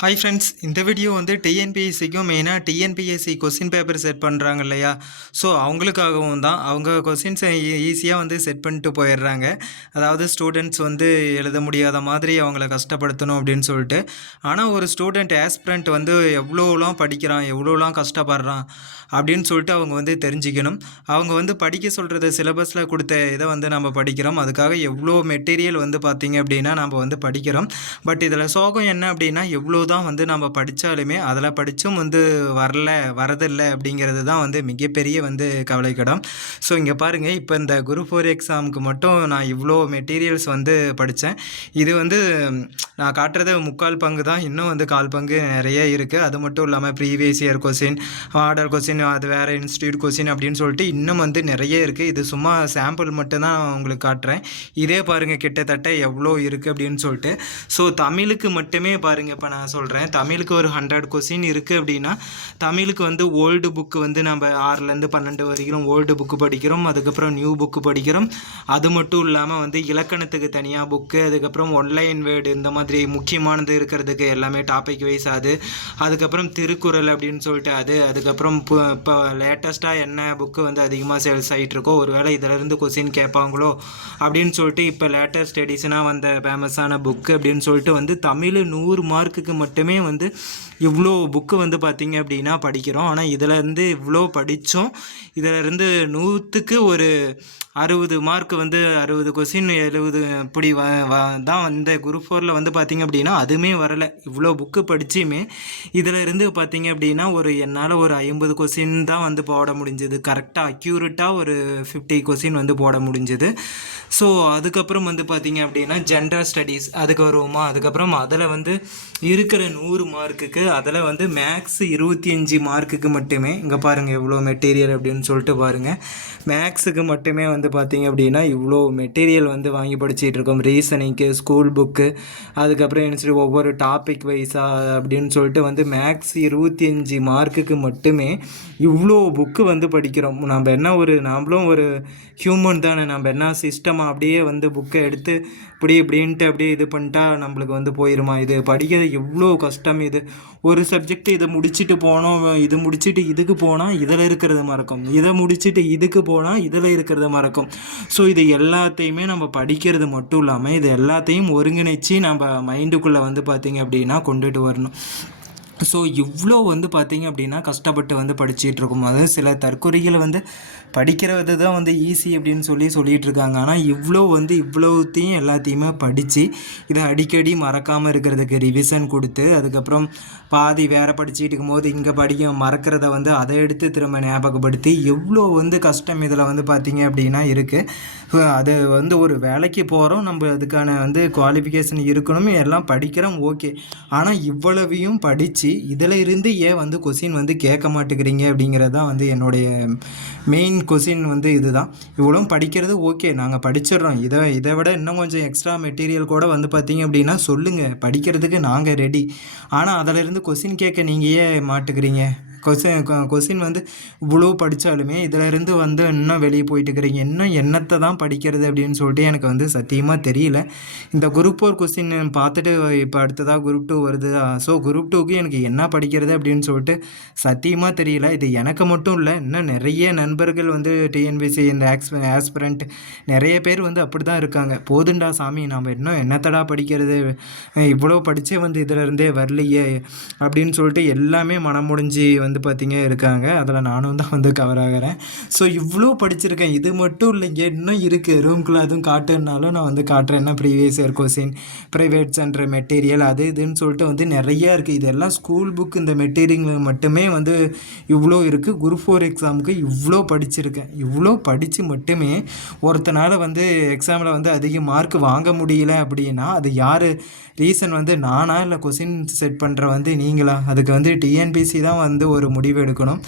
Hi friends இந்த video வந்து டிஎன்பிஎஸ்சிக்கும் மெயினாக டிஎன்பிஎஸ்சி கொஸ்டின் பேப்பர் செட் பண்ணுறாங்க இல்லையா? ஸோ அவங்களுக்காகவும் தான். அவங்க கொஸ்டின்ஸை ஈஸியாக வந்து செட் பண்ணிட்டு போயிடுறாங்க. அதாவது ஸ்டூடெண்ட்ஸ் வந்து எழுத முடியாத மாதிரி அவங்கள கஷ்டப்படுத்தணும் அப்படின்னு சொல்லிட்டு. ஆனால் ஒரு ஸ்டூடெண்ட் ஆஸ்பிரண்ட் வந்து எவ்வளோலாம் படிக்கிறான் எவ்வளோலாம் கஷ்டப்படுறான் அப்படின்னு சொல்லிட்டு அவங்க வந்து தெரிஞ்சுக்கணும். அவங்க வந்து படிக்க சொல்கிறத சிலபஸில் கொடுத்த இதை வந்து நம்ம படிக்கிறோம். அதுக்காக எவ்வளோ மெட்டீரியல் வந்து பார்த்திங்க அப்படின்னா நம்ம வந்து படிக்கிறோம். பட் இதில் சோகம் என்ன அப்படின்னா எவ்வளோ தான் வந்து நம்ம படித்தாலுமே அதில் படித்தும் வந்து வரல வரதில்லை அப்படிங்கிறது தான் வந்து மிகப்பெரிய வந்து கவலைக்கிடம். ஸோ இங்கே பாருங்கள் இப்போ இந்த குரூப் ஃபோர் எக்ஸாமுக்கு மட்டும் நான் இவ்வளோ மெட்டீரியல்ஸ் வந்து படித்தேன் இது வந்து நான் காட்டுறது முக்கால் பங்கு தான். இன்னும் வந்து கால் பங்கு நிறைய இருக்குது அது மட்டும் இல்லாமல் previous year question order question அது வேறு இன்ஸ்டியூட் கொஸ்டின் அப்படின்னு சொல்லிட்டு இன்னும் வந்து நிறைய இருக்குது இது சும்மா சாம்பிள் மட்டும்தான் உங்களுக்கு காட்டுறேன். இதே பாருங்கள் கிட்டத்தட்ட எவ்வளோ இருக்குது அப்படின்னு சொல்லிட்டு. ஸோ தமிழுக்கு மட்டுமே பாருங்கள் இப்போ நான் சொல்கிறேன் தமிழுக்கு ஒரு ஹண்ட்ரட் கொஸ்டின் இருக்குது அப்படின்னா தமிழுக்கு வந்து ஓல்டு புக்கு வந்து நம்ம ஆறுலேருந்து பன்னெண்டு வரைக்கும் ஓல்டு புக்கு படிக்கிறோம். அதுக்கப்புறம் நியூ புக்கு படிக்கிறோம். அது மட்டும் இல்லாமல் வந்து இலக்கணத்துக்கு தனியாக புக்கு அதுக்கப்புறம் ஒன்லைன் வேர்டு இந்த மாதிரி முக்கியமானது இருக்கிறதுக்கு எல்லாமே டாபிக் வைஸ் அது. அதுக்கப்புறம் திருக்குறள் அப்படின்னு சொல்லிட்டு அது. அதுக்கப்புறம் இப்போ லேட்டஸ்ட்டாக என்ன புக்கு வந்து அதிகமாக சேல்ஸ் ஆகிட்டு இருக்கோ ஒருவேளை இதிலேருந்து கொஸ்டின் கேட்பாங்களோ அப்படின்னு சொல்லிட்டு இப்போ லேட்டஸ்ட் எடிஷனாக வந்த ஃபேமஸான புக்கு அப்படின்னு சொல்லிட்டு வந்து தமிழ் நூறு மார்க்குக்கு மட்டுமே வந்து இவ்வளோ புக்கு வந்து பார்த்திங்க அப்படின்னா படிக்கிறோம். ஆனால் இதிலேருந்து இவ்வளோ படித்தோம் இதிலேருந்து நூற்றுக்கு ஒரு அறுபது மார்க் வந்து அறுபது கொஸ்டின் எழுபது இப்படி வ தான் அந்த குரூப் ஃபோரில் வந்து பார்த்திங்க அப்படின்னா அதுவுமே வரலை. இவ்வளோ புக்கு படிச்சுமே இதிலேருந்து பார்த்திங்க அப்படின்னா ஒரு என்னால் ஒரு ஐம்பது கொஸ்டின் தான் வந்து போட முடிஞ்சது. கரெக்டாக அக்யூரேட்டாக ஒரு ஃபிஃப்டி கொஸ்டின் வந்து போட முடிஞ்சது. ஸோ அதுக்கப்புறம் வந்து பார்த்திங்க அப்படின்னா ஜென்ரல் ஸ்டடீஸ் அதுக்கு வருவோமா? அதுக்கப்புறம் அதில் வந்து இருக்கிற நூறு மார்க்குக்கு அதில் வந்து மேக்ஸ் இருபத்தி அஞ்சு மார்க்குக்கு மட்டுமே இங்கே பாருங்கள் எவ்வளோ மெட்டீரியல் அப்படின்னு சொல்லிட்டு பாருங்கள் மேக்ஸுக்கு மட்டுமே வந்து பார்த்திங்க அப்படின்னா இவ்வளோ மெட்டீரியல் வந்து வாங்கி படிச்சுட்டு இருக்கோம். ரீசனிங்க்கு ஸ்கூல் புக்கு அதுக்கப்புறம் என்ன சொல்லி ஒவ்வொரு டாபிக் வைஸாக அப்படின்னு சொல்லிட்டு வந்து மேக்ஸ் இருபத்தி அஞ்சு மார்க்குக்கு மட்டுமே இவ்வளோ புக்கு வந்து படிக்கிறோம். நம்ம என்ன ஒரு நாமளும் ஒரு ஹியூமன் தானே நம்ம என்ன சிஸ்டம் நம்ம அப்படியே வந்து புக்கை எடுத்து இப்படி இப்படின்ட்டு அப்படியே இது பண்ணிட்டா நம்மளுக்கு வந்து போயிடுமா இது? படிக்கிறது எவ்வளோ கஷ்டம் இது. ஒரு சப்ஜெக்ட் இதை முடிச்சுட்டு போனோம் இது முடிச்சுட்டு இதுக்கு போனால் இதில் இருக்கிறது மறக்கும். இதை முடிச்சுட்டு இதுக்கு போனால் இதில் இருக்கிறது மறக்கும். ஸோ இது எல்லாத்தையுமே நம்ம படிக்கிறது மட்டும் இல்லாமல் இது எல்லாத்தையும் ஒருங்கிணைச்சு நம்ம மைண்டுக்குள்ளே வந்து பார்த்திங்க அப்படின்னா கொண்டுட்டு வரணும். ஸோ இவ்வளோ வந்து பார்த்திங்க அப்படின்னா கஷ்டப்பட்டு வந்து படிச்சுட்டு இருக்கும். அது சில தற்கொலைகளை வந்து படிக்கிறது தான் வந்து ஈஸி அப்படின்னு சொல்லி சொல்லிகிட்டு இருக்காங்க. ஆனால் இவ்வளோ வந்து இவ்வளோத்தையும் எல்லாத்தையுமே படித்து இதை அடிக்கடி மறக்காமல் இருக்கிறதுக்கு ரிவிஷன் கொடுத்து அதுக்கப்புறம் பாதி வேறு படிச்சுட்டு இருக்கும்போது இங்கே படிக்க மறக்கிறத வந்து அதை எடுத்து திரும்ப ஞாபகப்படுத்தி எவ்வளோ வந்து கஷ்டம் இதில் வந்து பார்த்திங்க அப்படின்னா இருக்குது அது வந்து ஒரு வேலைக்கு போகிறோம் நம்ம அதுக்கான வந்து குவாலிஃபிகேஷன் இருக்கணும். எல்லாம் படிக்கிறோம். ஓகே ஆனால் இவ்வளவையும் படித்து இதில் இருந்து ஏன் வந்து கொஸ்டின் வந்து கேட்க மாட்டேங்கிறீங்க அப்படிங்கிறது தான் வந்து என்னுடைய மெயின் கொஸ்டின் வந்து இதுதான். இவ்வளோ படிக்கிறது ஓகே நாங்கள் படிச்சிடுறோம். இதை இதை விட இன்னும் கொஞ்சம் எக்ஸ்ட்ரா மெட்டீரியல் கூட வந்து பார்த்தீங்க அப்படின்னா சொல்லுங்கள் படிக்கிறதுக்கு நாங்கள் ரெடி ஆனால் அதிலிருந்து கொஸ்டின் கேட்க நீங்கள் ஏன் மாட்டுக்கிறீங்க கொஸ்டின் கொஸ்டின் வந்து இவ்வளோ படித்தாலுமே இதிலேருந்து வந்து இன்னும் வெளியே போயிட்டு இருக்கிறீங்க இன்னும் என்னத்தை தான் படிக்கிறது அப்படின்னு சொல்லிட்டு எனக்கு வந்து சத்தியமாக தெரியல. இந்த குரூப் ஃபோர் கொஸ்டின் பார்த்துட்டு இப்போ அடுத்ததாக குரூப் டூ வருது. ஸோ குரூப் டூக்கு எனக்கு என்ன படிக்கிறது அப்படின்னு சொல்லிட்டு சத்தியமாக தெரியல. இது எனக்கு மட்டும் இல்லை இன்னும் நிறைய நண்பர்கள் வந்து டிஎன்பிசி இந்த ஆக்ஸ் ஆஸ்பிரண்ட் நிறைய பேர் வந்து அப்படி தான் இருக்காங்க. போதுண்டா சாமி நாம் இன்னும் என்னத்தடா படிக்கிறது? இவ்வளோ படித்தே வந்து இதிலருந்தே வரலையே அப்படின்னு சொல்லிட்டு எல்லாமே மனம் முடிஞ்சு வந்து வந்து பார்த்திங்க இருக்காங்க. அதில் நானும் தான் வந்து கவர் ஆகிறேன். ஸோ இவ்வளோ படிச்சிருக்கேன். இது மட்டும் இல்லைங்க. இன்னும் இருக்குது ரூம்குள்ளே அதுவும் காட்டுனாலும் நான் வந்து காட்டுறேன். என்ன previous year question private centre material அது இதுன்னு சொல்லிட்டு வந்து நிறையா இருக்குது இதெல்லாம் ஸ்கூல் புக் இந்த மெட்டீரியல் மட்டுமே வந்து இவ்வளோ இருக்குது குரூப் ஃபோர் எக்ஸாமுக்கு இவ்வளோ படிச்சிருக்கேன். இவ்வளோ படித்து மட்டுமே ஒருத்தனால் வந்து எக்ஸாமில் வந்து அதிக மார்க் வாங்க முடியல அப்படின்னா அது யார்? ரீசன் வந்து நானா? இல்லை கொஸ்டின் செட் பண்ணுற வந்து நீங்களா? அதுக்கு வந்து டிஎன்பிசி தான் வந்து ஒரு ஒரு முடிவு எடுக்கணும்.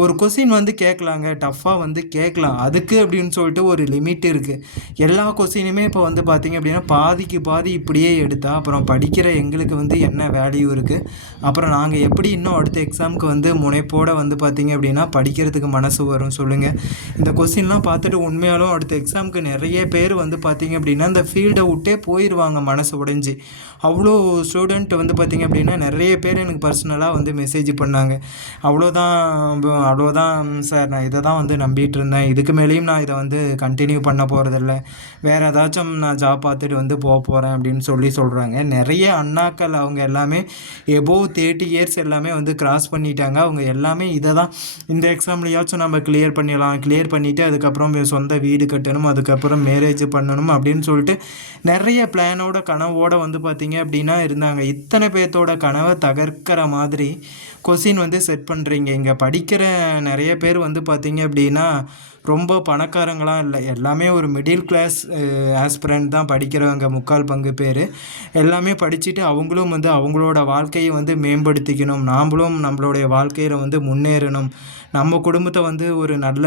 ஒரு கொஸ்டின் வந்து கேட்கலாங்க. டஃப்பாக வந்து கேட்கலாம். அதுக்கு அப்படின்னு சொல்லிட்டு ஒரு லிமிட் இருக்குது எல்லா கொஸ்டினுமே இப்போ வந்து பார்த்திங்க அப்படின்னா பாதிக்கு பாதி இப்படியே எடுத்தால் அப்புறம் படிக்கிற எங்களுக்கு வந்து என்ன வேல்யூ இருக்குது அப்புறம் நாங்கள் எப்படி இன்னும் அடுத்த எக்ஸாமுக்கு வந்து முனைப்போடு வந்து பார்த்திங்க அப்படின்னா படிக்கிறதுக்கு மனசு வரும் சொல்லுங்கள் இந்த கொஸ்டின்லாம் பார்த்துட்டு உண்மையாலும் அடுத்த எக்ஸாமுக்கு நிறைய பேர் வந்து பார்த்திங்க அப்படின்னா இந்த ஃபீல்டை விட்டே போயிடுவாங்க மனசு உடைஞ்சி. அவ்வளோ ஸ்டூடெண்ட் வந்து பார்த்திங்க அப்படின்னா நிறைய பேர் எனக்கு பர்சனலாக வந்து மெசேஜ் பண்ணாங்க. அவ்வளோதான் அவ்வளோதான் சார். நான் இதை தான் வந்து நம்பிட்டு இருந்தேன் இதுக்கு மேலேயும் நான் இதை வந்து கண்டினியூ பண்ண போகிறதில்ல வேறு ஏதாச்சும் நான் ஜாப் பார்த்துட்டு வந்து போக போகிறேன் அப்படின்னு சொல்லி சொல்கிறாங்க நிறைய அண்ணாக்கள் அவங்க எல்லாமே எபோவ் தேர்ட்டி இயர்ஸ் எல்லாமே வந்து கிராஸ் பண்ணிட்டாங்க. அவங்க எல்லாமே இதை தான் இந்த எக்ஸாம்லையாச்சும் நம்ம கிளியர் பண்ணிடலாம். கிளியர் பண்ணிவிட்டு அதுக்கப்புறம் சொந்த வீடு கட்டணும். அதுக்கப்புறம் மேரேஜ் பண்ணணும் அப்படின்னு சொல்லிட்டு நிறைய பிளானோட கனவோட வந்து பார்த்திங்க அப்படின்னா இருந்தாங்க. இத்தனை பேர்த்தோட கனவை தகர்க்கிற மாதிரி கொஸ்டின் வந்து செட் பண்ணுறீங்க இங்கே படிக்கிற நிறைய பேர் வந்து பார்த்திங்க அப்படின்னா ரொம்ப பணக்காரங்களாம் இல்லை. எல்லாமே ஒரு மிடில் கிளாஸ் ஆஸ்பிரண்ட் தான் படிக்கிறவங்க முக்கால் பங்கு பேர். எல்லாமே படிச்சுட்டு அவங்களும் வந்து அவங்களோட வாழ்க்கையை வந்து மேம்படுத்திக்கணும். நாம்ளும் நம்மளுடைய வாழ்க்கையில் வந்து முன்னேறணும். நம்ம குடும்பத்தை வந்து ஒரு நல்ல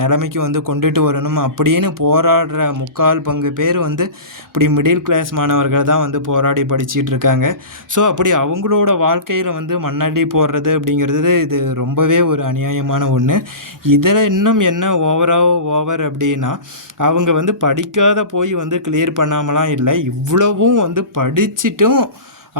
நிலைமைக்கு வந்து கொண்டுட்டு வரணும். அப்படின்னு போராடுற முக்கால் பங்கு பேர் வந்து இப்படி மிடில் கிளாஸ் மாணவர்கள் தான் வந்து போராடி படிச்சுட்டு இருக்காங்க. ஸோ அப்படி அவங்களோட வாழ்க்கையில் வந்து மண்ணாடி போடுறது அப்படிங்கிறது இது ரொம்பவே ஒரு அநியாயமான ஒன்று இதில் இன்னும் என்ன ஓவராக ஓவர் அப்படின்னா அவங்க வந்து படிக்காத போய் வந்து கிளியர் பண்ணாமலாம் இல்லை. இவ்வளவும் வந்து படிச்சிட்டும்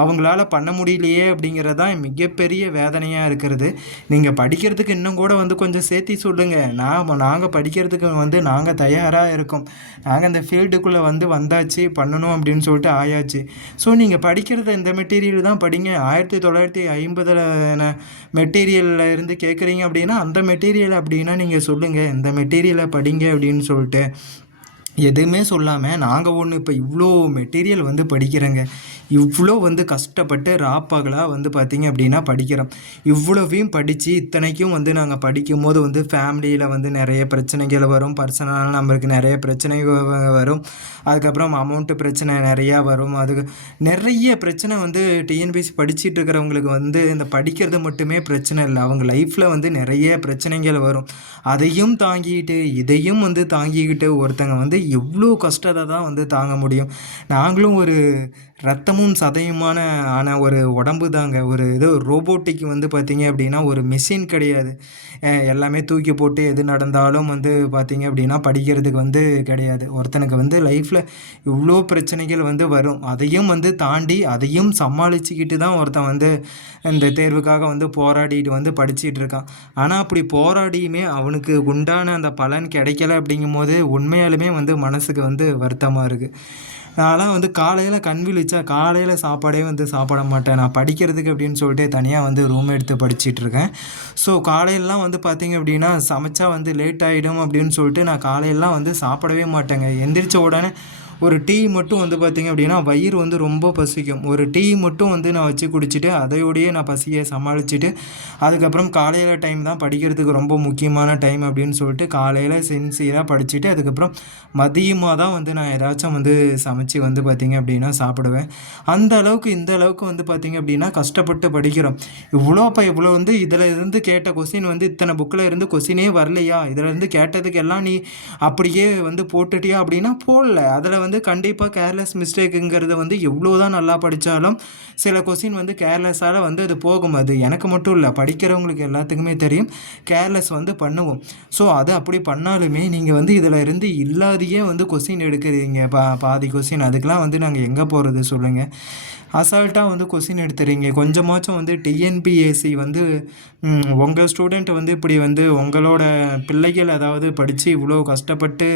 அவங்களால பண்ண முடியலையே அப்படிங்கிறது தான் மிகப்பெரிய வேதனையாக இருக்கிறது. நீங்கள் படிக்கிறதுக்கு இன்னும் கூட வந்து கொஞ்சம் சேர்த்தி சொல்லுங்கள் நான் நாங்கள் படிக்கிறதுக்கு வந்து நாங்கள் தயாராக இருக்கோம். நாங்கள் இந்த ஃபீல்டுக்குள்ளே வந்து வந்தாச்சு பண்ணணும் அப்படின்னு சொல்லிட்டு ஆயாச்சு. ஸோ நீங்கள் படிக்கிறத இந்த மெட்டீரியல் தான் படிங்க. ஆயிரத்தி தொள்ளாயிரத்தி ஐம்பதில் மெட்டீரியலில் இருந்து கேட்குறீங்க அப்படின்னா அந்த மெட்டீரியல் அப்படின்னா நீங்கள் சொல்லுங்கள் இந்த மெட்டீரியலை படிங்க அப்படின்னு சொல்லிட்டு. எதுவுமே சொல்லாமல் நாங்கள் ஒன்று இப்போ இவ்வளோ மெட்டீரியல் வந்து படிக்கிறேங்க. இவ்வளோ வந்து கஷ்டப்பட்டு ராப்பகலாக வந்து பார்த்திங்க அப்படின்னா படிக்கிறோம். இவ்வளோவையும் படித்து இத்தனைக்கும் வந்து நாங்கள் படிக்கும் போது வந்து ஃபேமிலியில் வந்து நிறைய பிரச்சனைகள் வரும். பர்சனலாக நம்மளுக்கு நிறைய பிரச்சனைகள் வரும். அதுக்கப்புறம் அமௌண்ட்டு பிரச்சனை நிறையா வரும். அதுக்கு நிறைய பிரச்சனை வந்து டிஎன்பிசி படிச்சுட்டு இருக்கிறவங்களுக்கு வந்து இந்த படிக்கிறது மட்டுமே பிரச்சனை இல்லை. அவங்க லைஃப்பில் வந்து நிறைய பிரச்சனைகள் வரும். அதையும் தாங்கிக்கிட்டு இதையும் வந்து தாங்கிக்கிட்டு ஒருத்தங்க வந்து எவ்வளோ கஷ்டத்தை தான் வந்து தாங்க முடியும். நாங்களும் ஒரு ரத்தமும் சதையுமான ஆன ஒரு உடம்பு தாங்க. ஒரு இது ரோபோட்டிக் வந்து பார்த்திங்க அப்படின்னா ஒரு மிஷின் கிடையாது. எல்லாமே தூக்கி போட்டு எது நடந்தாலும் வந்து பார்த்திங்க அப்படின்னா படிக்கிறதுக்கு வந்து கிடையாது. ஒருத்தனுக்கு வந்து லைஃப்பில் இவ்வளோ பிரச்சனைகள் வந்து வரும். அதையும் வந்து தாண்டி அதையும் சமாளிச்சுக்கிட்டு தான் ஒருத்தன் வந்து இந்த தேர்வுக்காக வந்து போராடிட்டு வந்து படிச்சுட்டு இருக்கான். ஆனால் அப்படி போராடியுமே அவனுக்கு உண்டான அந்த பலன் கிடைக்கல அப்படிங்கும் போது உண்மையாலுமே வந்து மனசுக்கு வந்து வருத்தமாக இருக்குது நான்லாம் வந்து காலையில் கண் விழிச்சா காலையில் சாப்பாடே வந்து சாப்பிட மாட்டேன். நான் படிக்கிறதுக்கு அப்படின்னு சொல்லிட்டு தனியாக வந்து ரூம் எடுத்து படிச்சிட்ருக்கேன் ஸோ காலையிலலாம் வந்து பார்த்திங்க அப்படின்னா சமைச்சா வந்து லேட் ஆகிடும் அப்படின்னு சொல்லிட்டு நான் காலையிலலாம் வந்து சாப்பிடவே மாட்டேங்க. எந்திரிச்ச உடனே ஒரு டீ மட்டும் வந்து பார்த்திங்க அப்படின்னா வயிறு வந்து ரொம்ப பசிக்கும். ஒரு டீ மட்டும் வந்து நான் வச்சு குடிச்சிட்டு அதையோடையே நான் பசியை சமாளிச்சுட்டு அதுக்கப்புறம் காலையில் டைம் தான் படிக்கிறதுக்கு ரொம்ப முக்கியமான டைம் அப்படின்னு சொல்லிட்டு காலையில் சின்சியராக படிச்சுட்டு அதுக்கப்புறம் மதியமாக தான் வந்து நான் ஏதாச்சும் வந்து சமைச்சு வந்து பார்த்திங்க அப்படின்னா சாப்பிடுவேன். அந்த அளவுக்கு இந்த அளவுக்கு வந்து பார்த்திங்க அப்படின்னா கஷ்டப்பட்டு படிக்கிறோம். இவ்வளோ அப்போ இவ்வளோ வந்து இதில் இருந்து கேட்ட கொஸ்டின் வந்து இத்தனை புக்கில் இருந்து கொஸ்டினே வரலையா? இதில் இருந்து கேட்டதுக்கு எல்லாம் நீ அப்படியே வந்து போட்டுட்டியா அப்படின்னா போடல. அதில் வந்து கண்டிப்பாக கேர்லெஸ் மிஸ்டேக்குங்கிறது வந்து எவ்வளோ தான் நல்லா படித்தாலும் சில கொஸ்டின் வந்து கேர்லெஸ்ஸால் வந்து அது போகும். அது எனக்கு மட்டும் இல்லை படிக்கிறவங்களுக்கு எல்லாத்துக்குமே தெரியும். கேர்லெஸ் வந்து பண்ணுவோம். ஸோ அது அப்படி பண்ணாலுமே நீங்கள் வந்து இதில் இருந்து இல்லாதையே வந்து கொஸ்டின் எடுக்கிறீங்க. பா பாதி கொஸ்டின் அதுக்கெலாம் வந்து நாங்கள் எங்கே போகிறது சொல்லுங்கள் அசால்ட்டாக வந்து கொஸ்டின் எடுத்துறீங்க. கொஞ்சமாச்சும் வந்து டிஎன்பிஎஸ்சி வந்து உங்கள் ஸ்டூடெண்ட் வந்து இப்படி வந்து உங்களோட பிள்ளைகள் அதாவது படித்து இவ்வளோ கஷ்டப்பட்டு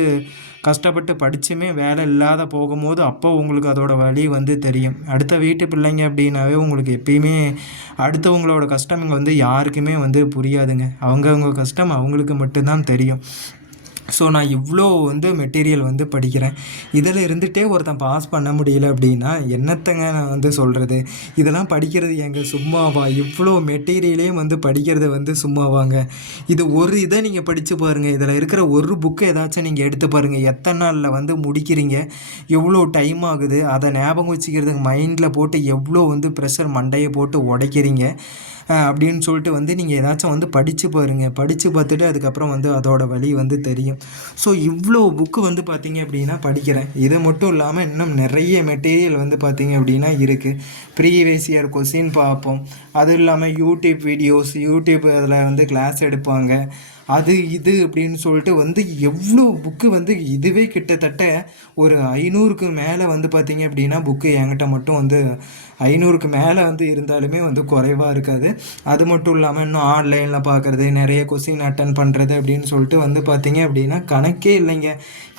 கஷ்டப்பட்டு படிச்சுமே வேலை இல்லாத போகும்போது அப்போ உங்களுக்கு அதோட வழி வந்து தெரியும். அடுத்த வீட்டு பிள்ளைங்க அப்படின்னாவே உங்களுக்கு எப்பயுமே அடுத்தவங்களோட கஷ்டம் இங்கே வந்து யாருக்குமே வந்து புரியாதுங்க. அவங்கவுங்க கஷ்டம் அவங்களுக்கு மட்டும்தான் தெரியும். ஸோ நான் இவ்வளோ வந்து மெட்டீரியல் வந்து படிக்கிறேன். இதில் இருந்துகிட்டே ஒருத்தன் பாஸ் பண்ண முடியல அப்படின்னா என்னத்தங்க நான் வந்து சொல்கிறது இதெல்லாம் படிக்கிறது எங்க சும்மாவா? இவ்வளோ மெட்டீரியலையும் வந்து படிக்கிறது வந்து சும்மாவாங்க. இது ஒரு இதை நீங்கள் படித்து பாருங்கள் இதில் இருக்கிற ஒரு புக்கை ஏதாச்சும் நீங்கள் எடுத்து பாருங்கள் எத்தனை நாளில் வந்து முடிக்கிறீங்க? எவ்வளோ டைம் ஆகுது. அதை ஞாபகம் வச்சுக்கிறதுக்கு மைண்டில் போட்டு எவ்வளோ வந்து ப்ரெஷர் மண்டையை போட்டு உடைக்கிறீங்க? அப்படின்னு சொல்லிட்டு வந்து நீங்கள் ஏதாச்சும் வந்து படித்து பாருங்க. படித்து பார்த்துட்டு அதுக்கப்புறம் வந்து அதோட வழி வந்து தெரியும். ஸோ இவ்வளோ புக்கு வந்து பார்த்தீங்க அப்படின்னா படிக்கிறேன். இது மட்டும் இல்லாமல் இன்னும் நிறைய மெட்டீரியல் வந்து பார்த்தீங்க அப்படின்னா இருக்குது ப்ரீவியஸ் இயர் கொஸ்டின் பார்ப்போம். அதுவும் இல்லாமல் யூடியூப் வீடியோஸ் யூடியூப் அதில் வந்து கிளாஸ் எடுப்பாங்க. அது இது அப்படின்னு சொல்லிட்டு வந்து எவ்வளோ புக்கு வந்து இதுவே கிட்டத்தட்ட ஒரு ஐநூறுக்கு மேலே வந்து பார்த்திங்க அப்படின்னா புக்கு என்கிட்ட மட்டும் வந்து ஐநூறுக்கு மேலே வந்து இருந்தாலுமே வந்து குறைவாக இருக்காது. அது மட்டும் இல்லாமல் இன்னும் ஆன்லைனில் பார்க்குறது நிறைய கொஸ்டின் அட்டன் பண்ணுறது அப்படின்னு சொல்லிட்டு வந்து பார்த்திங்க அப்படின்னா கணக்கே இல்லைங்க.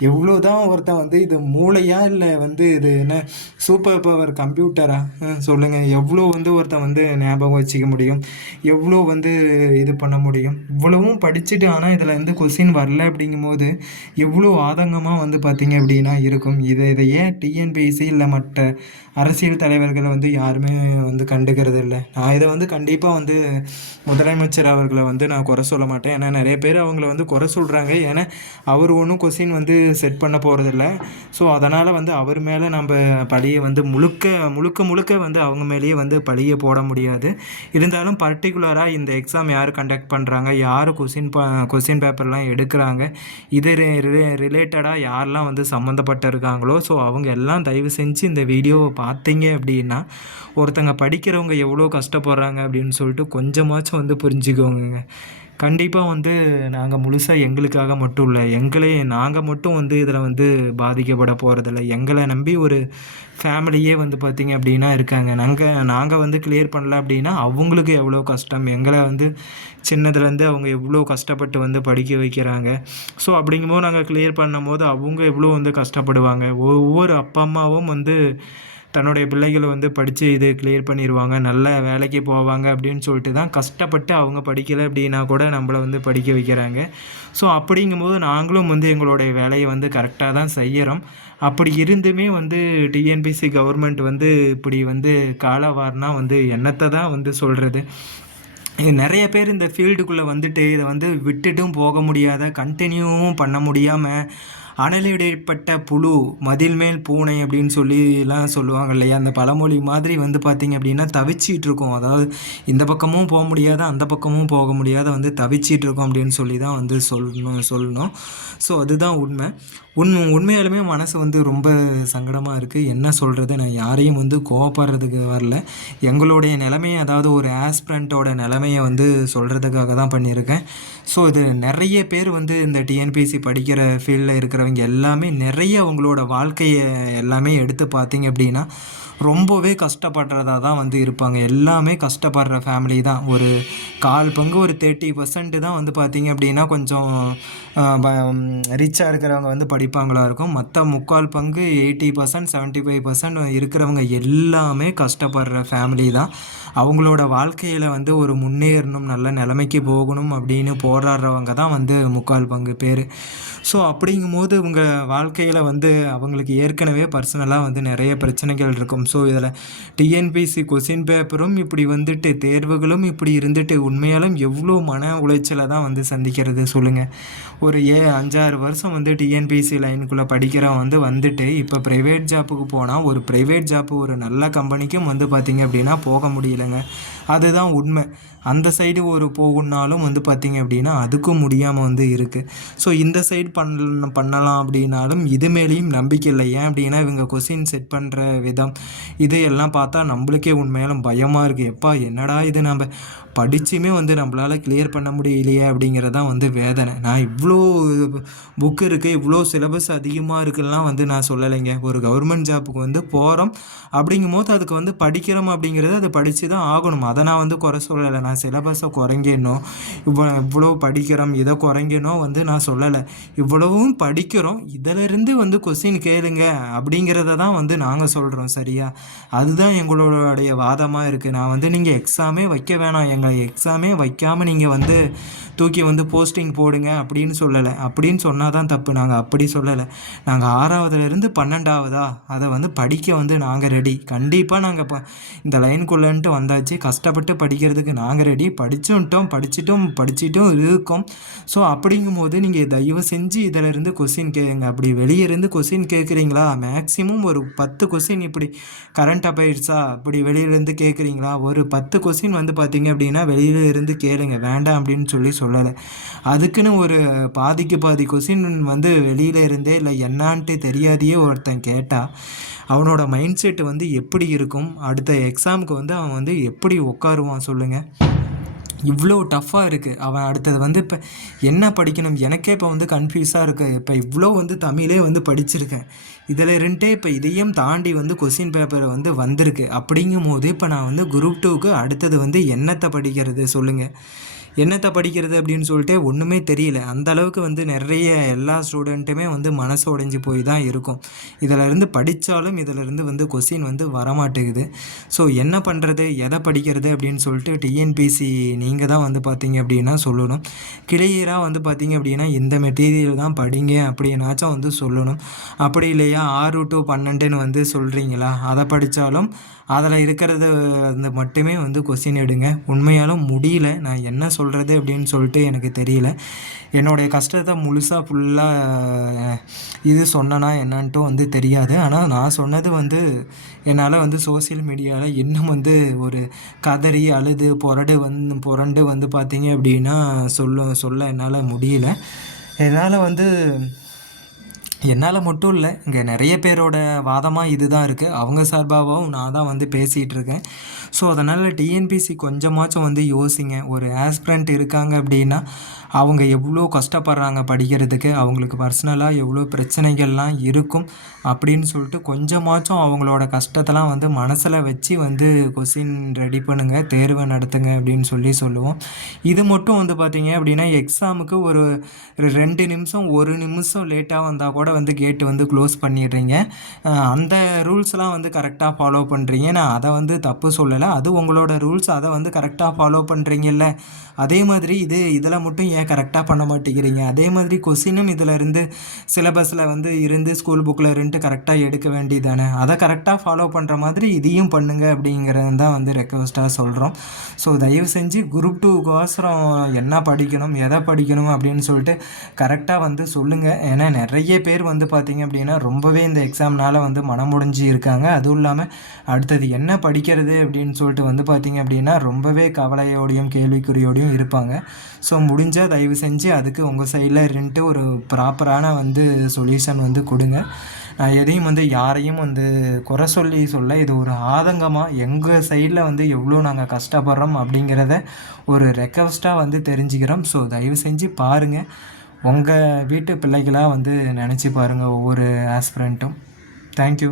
எவ்வளோ தான் ஒருத்தன் வந்து இது மூளையா இல்லை வந்து இது என்ன சூப்பர் பவர் கம்ப்யூட்டரா சொல்லுங்கள் எவ்வளோ வந்து ஒருத்தன் வந்து ஞாபகம் வச்சுக்க முடியும்? எவ்வளோ வந்து இது பண்ண முடியும்? இவ்வளவும் படிச்சுட்டு ஆனால் இதில் வந்து கொஸ்டின் வரல அப்படிங்கும்போது எவ்வளோ ஆதங்கமாக வந்து பார்த்திங்க அப்படின்னா இருக்கும். இதை இதை ஏன் டிஎன்பிஎஸ்சி இல்லை மற்ற அரசியல் தலைவர்களை வந்து யாருமே வந்து கண்டுக்கிறது இல்லை? நான் இதை வந்து கண்டிப்பாக வந்து முதலமைச்சர் அவர்களை வந்து நான் குறை சொல்ல மாட்டேன். ஏன்னா நிறைய பேர் அவங்கள வந்து குறை சொல்கிறாங்க ஏன்னா அவர் ஒன்றும் கொஸ்டின் வந்து செட் பண்ண போகிறதில்ல ஸோ அதனால் வந்து அவர் மேலே நம்ம பழியை வந்து முழுக்க முழுக்க முழுக்க வந்து அவங்க மேலேயே வந்து பழியை போட முடியாது. இருந்தாலும் பர்டிகுலராக இந்த எக்ஸாம் யார் கண்டக்ட் பண்ணுறாங்க யார் கொஸ்டின் கொஸ்டின் பேப்பர்லாம் எடுக்கிறாங்க. இது ரிலேட்டடாக யாரெல்லாம் வந்து சம்மந்தப்பட்டிருக்காங்களோ ஸோ அவங்க எல்லாம் தயவு செஞ்சு இந்த வீடியோவை பார்த்தீங்க அப்படின்னா ஒருத்தங்க படிக்கிறவங்க எவ்வளோ கஷ்டப்படுறாங்க அப்படின்னு சொல்லிட்டு கொஞ்சமாச்சும் வந்து புரிஞ்சுக்கோங்க கண்டிப்பாக வந்து நாங்கள் முழுசாக எங்களுக்காக மட்டும் இல்லை எங்களே நாங்கள் மட்டும் வந்து இதில் வந்து பாதிக்கப்பட போகிறதில்ல எங்களை நம்பி ஒரு ஃபேமிலியே வந்து பார்த்திங்க அப்படின்னா இருக்காங்க. நாங்கள் நாங்கள் வந்து கிளியர் பண்ணல அப்படின்னா அவங்களுக்கு எவ்வளோ கஷ்டம்? எங்களை வந்து சின்னதுலேருந்து அவங்க எவ்வளோ கஷ்டப்பட்டு வந்து படிக்க வைக்கிறாங்க. ஸோ அப்படிங்கும்போது நாங்கள் கிளியர் பண்ணும்போது அவங்க எவ்வளோ வந்து கஷ்டப்படுவாங்க. ஒவ்வொரு அப்பா அம்மாவும் வந்து தன்னுடைய பிள்ளைகளை வந்து படித்து இது கிளியர் பண்ணிடுவாங்க நல்ல வேலைக்கு போவாங்க அப்படின்னு சொல்லிட்டு தான் கஷ்டப்பட்டு அவங்க படிக்கலை அப்படின்னா கூட நம்மளை வந்து படிக்க வைக்கிறாங்க. ஸோ அப்படிங்கும்போது நாங்களும் வந்து எங்களுடைய வேலையை வந்து கரெக்டாக தான் செய்கிறோம் அப்படி இருந்துமே வந்து டிஎன்பிசி கவர்மெண்ட் வந்து இப்படி வந்து காலவார்னா வந்து என்னத்தை தான் வந்து சொல்கிறது இது நிறைய பேர் இந்த ஃபீல்டுக்குள்ளே வந்துட்டு இதை வந்து விட்டுட்டும் போக முடியாத கண்டினியூவும் பண்ண முடியாமல் அனலிடப்பட்ட புழு மதில் மேல் பூனை அப்படின்னு சொல்லிலாம் சொல்லுவாங்க இல்லையா? அந்த பழமொழி மாதிரி வந்து பார்த்திங்க அப்படின்னா தவிச்சிட்டு இருக்கோம். அதாவது இந்த பக்கமும் போக முடியாத அந்த பக்கமும் போக முடியாத வந்து தவிச்சிட்டு இருக்கோம் அப்படின்னு சொல்லி தான் வந்து சொல்லணும் சொல்லணும். ஸோ அதுதான் உண்மை. உண்மை உண்மையாலுமே மனசு வந்து ரொம்ப சங்கடமாக இருக்குது என்ன சொல்கிறது நான் யாரையும் வந்து கோவப்படுறதுக்கு வரல. எங்களுடைய நிலைமையை அதாவது ஒரு ஆஸ்பிரண்ட்டோட நிலைமையை வந்து சொல்கிறதுக்காக தான் பண்ணியிருக்கேன். ஸோ இது நிறைய பேர் வந்து இந்த டிஎன்பிஎஸ்சி படிக்கிற ஃபீல்டில் இருக்கிறவங்க எல்லாமே நிறைய அவங்களோட வாழ்க்கையை எல்லாமே எடுத்து பார்த்தீங்க அப்படின்னா ரொம்பவே கஷ்டப்படுறதா தான் வந்து இருப்பாங்க. எல்லாமே கஷ்டப்படுற ஃபேமிலி தான். ஒரு கால் பங்கு ஒரு தேர்ட்டி பர்சன்ட் தான் வந்து பார்த்திங்க அப்படின்னா கொஞ்சம் ரிச்சாக இருக்கிறவங்க வந்து படிப்பாங்களா இருக்கும். மற்ற முக்கால் பங்கு eighty percent seventy five percent இருக்கிறவங்க எல்லாமே கஷ்டப்படுற ஃபேமிலி தான். அவங்களோட வாழ்க்கையில் வந்து ஒரு முன்னேறணும் நல்ல நிலைமைக்கு போகணும் அப்படின்னு போராடுறவங்க தான் வந்து முக்கால் பங்கு பேர். ஸோ அப்படிங்கும்போது இவங்க வாழ்க்கையில் வந்து அவங்களுக்கு ஏற்கனவே பர்சனலாக வந்து நிறைய பிரச்சனைகள் இருக்கும். ஸோ இதில் டிஎன்பிசி கொஸ்டின் பேப்பரும் இப்படி வந்துட்டு தேர்வுகளும் இப்படி இருந்துட்டு உண்மையாலும் எவ்வளோ மன உளைச்சலை தான் வந்து சந்திக்கிறது சொல்லுங்கள் ஒரு ஏ அஞ்சாறு வருஷம் வந்து டிஎன்பிசி லைனுக்குள்ளே படிக்கிறவன் வந்து வந்துட்டு இப்போ ப்ரைவேட் ஜாப்புக்கு போனால் ஒரு ப்ரைவேட் ஜாப்பு ஒரு நல்ல கம்பெனிக்கும் வந்து பார்த்திங்க அப்படின்னா போக முடியல. முடியலைங்க அதுதான் உண்மை. அந்த சைடு ஒரு போகணுன்னாலும் வந்து பார்த்திங்க அப்படின்னா அதுக்கும் முடியாமல் வந்து இருக்குது ஸோ இந்த சைடு பண்ண பண்ணலாம் அப்படின்னாலும் இது மேலேயும் நம்பிக்கை இல்லை. ஏன் அப்படின்னா இவங்க கொஸ்டின் செட் பண்ணுற விதம். இது எல்லாம் பார்த்தா நம்மளுக்கே உண்மையாலும் பயமாக இருக்குது எப்பா என்னடா இது நம்ம படிச்சுமே வந்து நம்மளால் கிளியர் பண்ண முடியலையே அப்படிங்கிறது தான் வந்து வேதனை. நான் இவ்வளோ புக்கு இருக்குது இவ்வளோ சிலபஸ் அதிகமாக இருக்குலாம் வந்து நான் சொல்லலைங்க. ஒரு கவர்மெண்ட் ஜாப்புக்கு வந்து போகிறோம் அப்படிங்கும்போது அதுக்கு வந்து படிக்கிறோம் அப்படிங்கிறது அது படித்து தான் ஆகணும். அதை நான் வந்து குறை சொல்லலை. நான் சிலபஸை குறைங்கணும் இவ்வளோ இவ்வளோ படிக்கிறோம் இதை குறைங்கணும் வந்து நான் சொல்லலை. இவ்வளவும் படிக்கிறோம் இதிலிருந்து வந்து கொஸ்டின் கேளுங்க அப்படிங்கிறத தான் வந்து நாங்கள் சொல்கிறோம் சரியா? அதுதான் எங்களுடைய வாதமாக இருக்குது நான் வந்து நீங்கள் எக்ஸாமே வைக்க வேணாம் எங்களை எக்ஸாமே வைக்காமல் நீங்கள் வந்து தூக்கி வந்து போஸ்டிங் போடுங்க அப்படின்னு சொல்லலை. அப்படின்னு சொன்னால் தான் தப்பு. நாங்கள் அப்படி சொல்லலை. நாங்கள் ஆறாவதுலேருந்து பன்னெண்டாவதா? அதை வந்து படிக்க வந்து நாங்கள் ரெடி கண்டிப்பாக நாங்கள் ப இந்த லைனுக்குள்ளன்ட்டு வந்தாச்சு. கஷ்டப்பட்டு படிக்கிறதுக்கு நாங்கள் ரெடி படிச்சுட்டோம் படிச்சுட்டும் படிச்சுட்டும் இருக்கோம். ஸோ அப்படிங்கும்போது நீங்கள் தயவு செஞ்சு இதிலிருந்து கொஸ்டின் கேளுங்க. அப்படி வெளியே இருந்து கொஸ்டின் கேட்குறீங்களா? மேக்ஸிமம் ஒரு பத்து கொஸ்டின் இப்படி கரண்ட் அஃபேர்ஸா இப்படி வெளியிலேருந்து கேட்குறீங்களா? ஒரு பத்து கொஸ்டின் வந்து பார்த்தீங்க அப்படின்னா வெளியில இருந்து கேளுங்க. வேண்டாம் அப்படின்னு சொல்லி சொல்லலை. அதுக்குன்னு ஒரு பாதிக்கு பாதி கொஸ்டின் வந்து வெளியில் இருந்தே இல்லை என்னான்ட்டு தெரியாதையே ஒருத்தன் கேட்டால் அவனோட மைண்ட் செட் வந்து எப்படி இருக்கும்? அடுத்த எக்ஸாமுக்கு வந்து அவன் வந்து எப்படி உட்காருவான் சொல்லுங்கள் இவ்வளோ டஃப்பாக இருக்குது அவன் அடுத்தது வந்து இப்போ என்ன படிக்கணும்? எனக்கே இப்போ வந்து கன்ஃபியூஸாக இருக்கு. இப்போ இவ்வளோ வந்து தமிழே வந்து படிச்சிருக்கேன். இதில் இருந்துட்டே இப்போ இதையும் தாண்டி வந்து கொஸ்டின் பேப்பர் வந்து வந்திருக்கு. அப்படிங்கும் போது இப்போ நான் வந்து குரூப் டூக்கு அடுத்தது வந்து என்னத்தை படிக்கிறது சொல்லுங்கள் என்னத்தை படிக்கிறது அப்படின்னு சொல்லிட்டு ஒன்றுமே தெரியல. அந்த அளவுக்கு வந்து நிறைய எல்லா ஸ்டூடெண்ட்டுமே வந்து மனசு உடைஞ்சு போய் தான் இருக்கும். இதிலருந்து படித்தாலும் இதிலருந்து வந்து கொஸ்டின் வந்து வரமாட்டேங்குது. ஸோ என்ன பண்ணுறது எதை படிக்கிறது? அப்படின்னு சொல்லிட்டு டிஎன்பிசி நீங்கள் தான் வந்து பார்த்தீங்க அப்படின்னா சொல்லணும். கிளியராக வந்து பார்த்தீங்க அப்படின்னா இந்த மெட்டீரியல் தான் படிங்க அப்படின்னாச்சும் வந்து சொல்லணும். அப்படி இல்லையா? ஆறு டு பன்னெண்டுன்னு வந்து சொல்கிறீங்களா அதை படித்தாலும் அதில் இருக்கிறது வந்து மட்டுமே வந்து கொஸ்டின் எடுங்க. உண்மையாலும் முடியல. நான் என்ன சொல்கிறது அப்படின்னு சொல்லிட்டு எனக்கு தெரியல. என்னுடைய கஷ்டத்தை முழுசாக ஃபுல்லாக இது சொன்னனா என்னன்ட்டும் வந்து தெரியாது. ஆனால் நான் சொன்னது வந்து என்னால் வந்து சோசியல் மீடியாவில் இன்னும் வந்து ஒரு கதறி அழுது புரடு வந்து புரண்டு வந்து பார்த்தீங்க அப்படின்னா சொல்ல சொல்ல என்னால் முடியல. என்னால் வந்து என்னால் மட்டும் இல்லை இங்கே நிறைய பேரோட வாதமாக இது தான் இருக்குது அவங்க சார்பாகவும் நான் தான் வந்து பேசிகிட்டு இருக்கேன். ஸோ அதனால் டிஎன்பிசி கொஞ்சமாச்சும் வந்து யோசிங்க. ஒரு ஆஸ்பிரண்ட் இருக்காங்க அப்படின்னா அவங்க எவ்வளோ கஷ்டப்படுறாங்க படிக்கிறதுக்கு அவங்களுக்கு பர்சனலாக எவ்வளோ பிரச்சனைகள்லாம் இருக்கும் அப்படின்னு சொல்லிட்டு கொஞ்சமாச்சும் அவங்களோட கஷ்டத்தெல்லாம் வந்து மனசில் வச்சு வந்து கொஸ்டின் ரெடி பண்ணுங்கள் தேர்வை நடத்துங்க அப்படின்னு சொல்லி சொல்லுவோம். இது மட்டும் வந்து பார்த்திங்க அப்படின்னா எக்ஸாமுக்கு ஒரு ரெண்டு நிமிஷம் ஒரு நிமிஷம் லேட்டாக வந்தால் கூட வந்து கேட்டு வந்து க்ளோஸ் பண்ணிடுறீங்க. அந்த ரூல்ஸ்லாம் வந்து கரெக்டாக ஃபாலோ பண்ணுறீங்க நான் அதை வந்து தப்பு சொல்லலை. அது உங்களோட ரூல்ஸ் அதை வந்து கரெக்டாக ஃபாலோ பண்ணுறீங்கல்ல அதே மாதிரி இது இதில் மட்டும் ஏன் கரெக்டாக பண்ண மாட்டேங்கிறீங்க. அதே மாதிரி கொஸ்டினும் இதில் இருந்து சிலபஸில் வந்து இருந்து ஸ்கூல் புக்கில் இருந்து கரெக்டாக எடுக்க வேண்டியதானே? அதை கரெக்டாக ஃபாலோ பண்ணுற மாதிரி இதையும் பண்ணுங்க அப்படிங்கிறது தான் வந்து ரெக்வஸ்ட்டாக சொல்கிறோம் ஸோ தயவு செஞ்சு குரூப் டூக்கோசரம் என்ன படிக்கணும் எதை படிக்கணும் அப்படின்னு சொல்லிட்டு கரெக்டாக வந்து சொல்லுங்கள் ஏன்னா நிறைய பேர் வந்து பார்த்திங்க அப்படின்னா ரொம்பவே இந்த எக்ஸாம்னால் வந்து மனம் முடிஞ்சு இருக்காங்க. அதுவும் இல்லாமல் அடுத்தது என்ன படிக்கிறது அப்படின்னு சொல்லிட்டு வந்து பார்த்திங்க அப்படின்னா ரொம்பவே கவலையோடையும் கேள்விக்குறியோடையும் இருப்பாங்க. ஸோ முடிஞ்சால் தயவு செஞ்சு அதுக்கு உங்கள் சைடில் இருந்துட்டு ஒரு ப்ராப்பரான வந்து சொல்யூஷன் வந்து கொடுங்க. நான் எதையும் வந்து யாரையும் வந்து குறை சொல்லி சொல்ல இது ஒரு ஆதங்கமாக எங்கள் சைடில் வந்து எவ்வளோ நாங்கள் கஷ்டப்படுறோம் அப்படிங்கிறத ஒரு ரெக்வஸ்ட்டாக வந்து தெரிஞ்சுக்கிறோம். ஸோ தயவு செஞ்சு பாருங்கள் உங்கள் வீட்டு பிள்ளைகளாக வந்து நினச்சி பாருங்கள் ஒவ்வொரு ஆஸ்பிரண்ட்டும் தேங்க்யூ